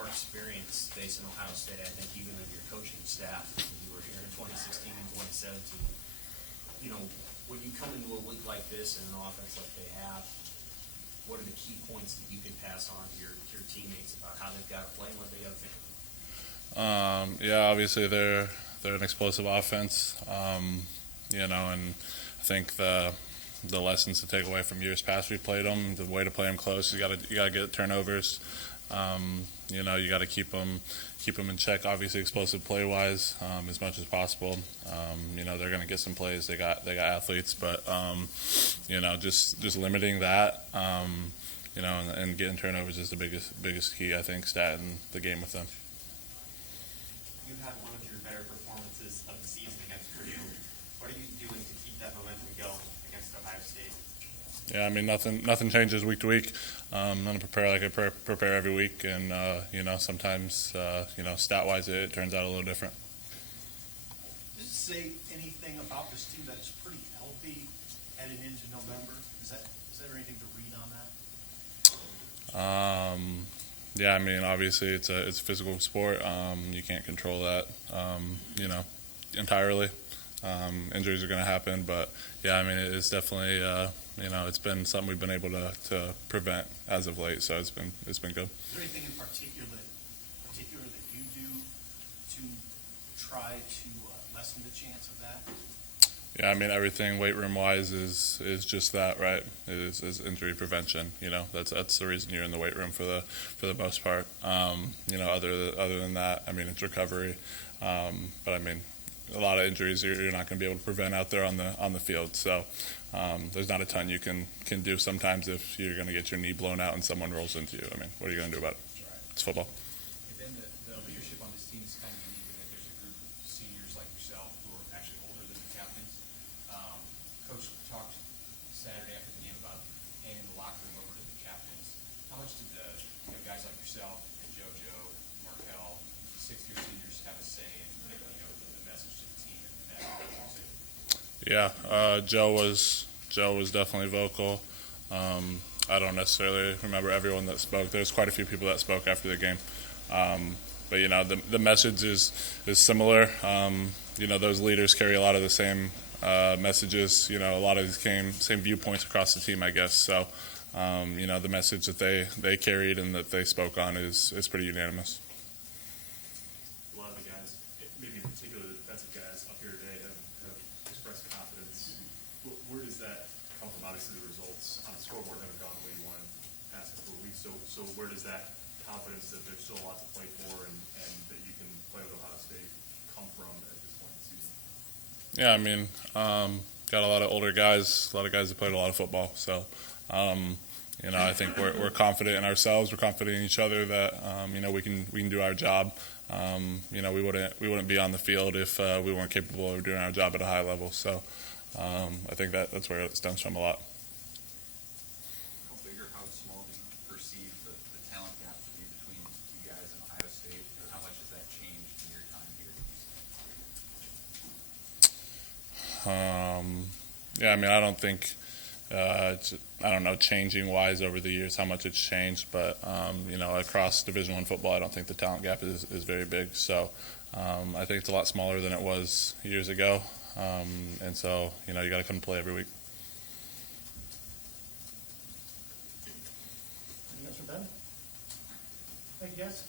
more experience facing Ohio State, I think, even than your coaching staff when you were here in 2016 and 2017. You know, when you come into a league like this and an offense like they have, what are the key points that you can pass on to your teammates about how they've got to play and what they got to think? Yeah, obviously they're an explosive offense, you know, and I think the lessons to take away from years past we played them, the way to play them close, you got to get turnovers. You know, you got to keep them in check. Obviously, explosive play wise, as much as possible. You know, they're going to get some plays. They got athletes, but you know, just limiting that. You know, and getting turnovers is the biggest key, I think, stat in the game with them. You had one of your better performances of the season against Purdue. What are you doing to keep that momentum going against Ohio State? Yeah, I mean, nothing changes week to week. I'm going to prepare like I prepare every week, and you know, sometimes you know, stat-wise, it turns out a little different. Does it say anything about this team that's pretty healthy heading into November? Is there anything to read on that? Yeah, I mean, obviously it's a physical sport. You can't control that, you know, entirely. Injuries are going to happen, but yeah, I mean, it's definitely you know, it's been something we've been able to prevent as of late, so it's been good. Is there anything in particular that you do to try to lessen the chance of that? Yeah, I mean, everything weight room wise is just that, right? Is injury prevention. You know, that's the reason you're in the weight room for the most part. You know, other than that, I mean, it's recovery. But I mean, a lot of injuries you're not going to be able to prevent out there on the field. So there's not a ton you can do sometimes if you're going to get your knee blown out and someone rolls into you. I mean, what are you going to do about it? Right. It's football. And then the leadership on this team is kind of unique in that there's a group of seniors like yourself who are actually older than the captains. Coach talked Saturday after the game about handing the locker room over to the captains. How much did the guys like yourself and JoJo, Markel, sixth-year seniors have a say in the message to the team and that conversation? Yeah, Joe was definitely vocal. I don't necessarily remember everyone that spoke. There's quite a few people that spoke after the game. But you know, the message is similar. You know, those leaders carry a lot of the same messages. You know, a lot of these same viewpoints across the team, I guess. So, you know, the message that they carried and that they spoke on is pretty unanimous. A lot of the guys, maybe in particular the defensive guys up here today, have expressed confidence. Where does that come from? Obviously, the results on the scoreboard haven't gone the way you wanted past couple of weeks. So where does that confidence that there's still a lot to play for and that you can play with Ohio State come from at this point in the season? Yeah, I mean, got a lot of older guys, a lot of guys that played a lot of football. So, you know, I think we're confident in ourselves. We're confident in each other that you know, we can do our job. You know, we wouldn't be on the field if we weren't capable of doing our job at a high level. So, I think that's where it stems from a lot. How big or how small do you perceive the talent gap to be between you guys and Ohio State? Or how much has that changed in your time here? Yeah, I mean, I don't think I don't know, changing wise over the years how much it's changed, but you know, across Division I football, I don't think the talent gap is very big. So I think it's a lot smaller than it was years ago, and so you know, you got to come to play every week. Any answer, Ben? Thank you, guys.